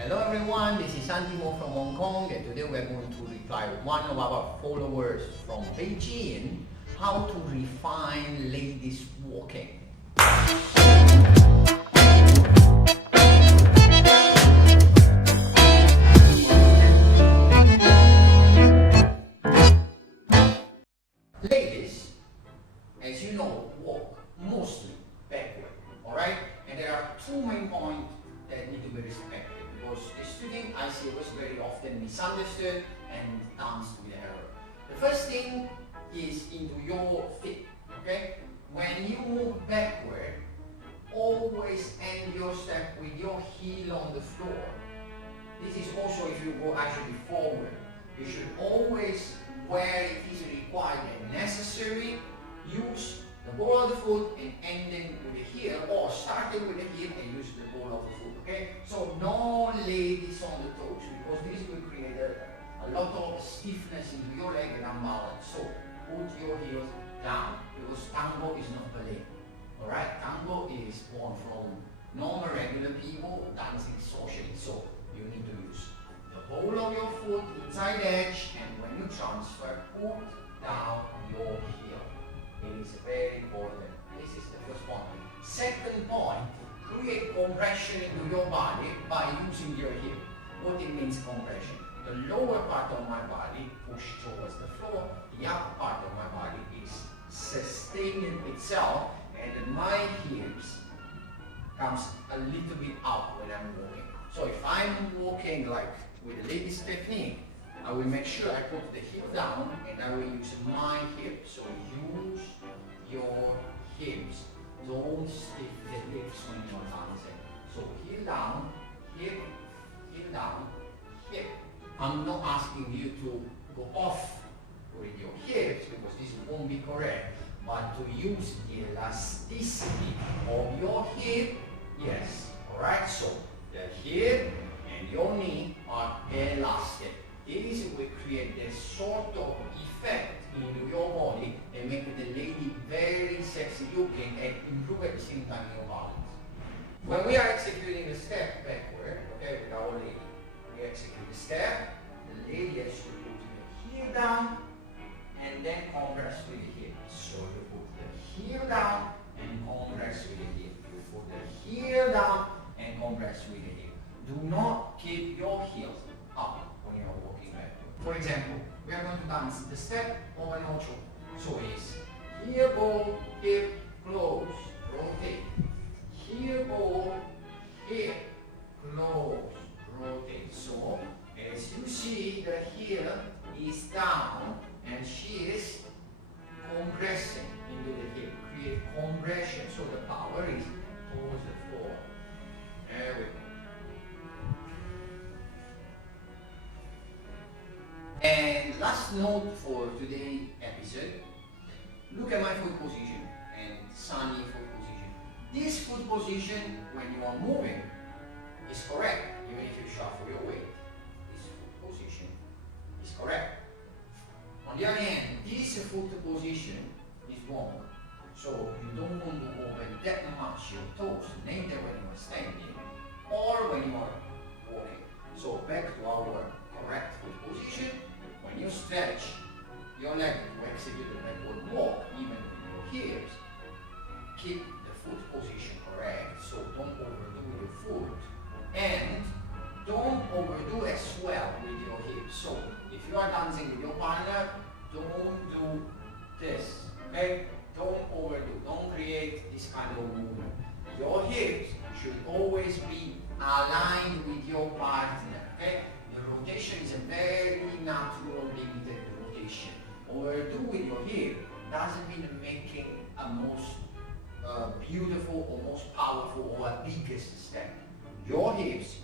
Hello everyone, this is Antimo from Hong Kong, and today we're going to reply one of our followers from Beijing, how to refine ladies walking. Ladies, as you know, walk mostly backward, alright? And there are two main points that need to be respected, because the student I see was very often misunderstood and dance with error. The first thing is into your feet, okay? When you move backward, always end your step with your heel on the floor. This is also if you go actually forward. You should always, where it is required and necessary, use the ball of the foot and ending with the heel, or starting with the heel and use the ball of the foot, okay? So no ladies on the toes, because this will create a lot of stiffness into your leg and unbalance. So put your heels down, because tango is not ballet, alright? Tango is born from normal regular people dancing socially, so you need to use the ball of your foot inside edge, and when you transfer, put down your heel. It is very important. This is the first point. Second point, create compression into your body by using your hip. What it means compression? The lower part of my body push towards the floor, the upper part of my body is sustaining itself, and my hips comes a little bit up when I'm walking. So if I'm walking like with the ladies technique, I will make sure I put the hip down and I will use my hip. So use your hips. Don't stiff the hips when you're dancing. So heel down, hip, heel down, hip. I'm not asking you to go off with your hips, because this won't be correct, but to use the elasticity of your hip. Yes, alright, so the hip and your knee are elastic. This will create this sort of effect into your body and make the lady very sexy looking and improve at the same time your balance. When we are executing the step backward, okay, with our lady, we execute the step, the lady has to put the heel down and then compress with the hip. So you put the heel down and compress with the hip. You put the heel down and compress with the hip. Do not keep your heels up when you are walking backward. For example, we are going to dance the step of an ocho. So it's heel ball, hip, close, rotate. Heel ball, hip, close, rotate. So as you see, the heel is down and she is compressing into the hip. Create compression, so the power is towards the floor. There we go. And last note for today's episode, look at my foot position and Sunny foot position. This foot position, when you are moving, is correct, even if you shuffle your weight. This foot position is correct. On the other hand, this foot position is wrong. So you don't want to open that much your toes, neither when you are standing or when you are walking. So back to our correct foot position. When you stretch your leg to execute the backward walk, even with your hips, keep the foot position correct. So don't overdo your foot, and don't overdo as well with your hips. So if you are dancing with your partner, don't do this, okay? Don't overdo, don't create this kind of movement. Your hips should always be aligned with your partner, okay? The rotation is a very natural limited rotation. Overdo with your hip doesn't mean making a most beautiful or most powerful or a biggest step. Your hips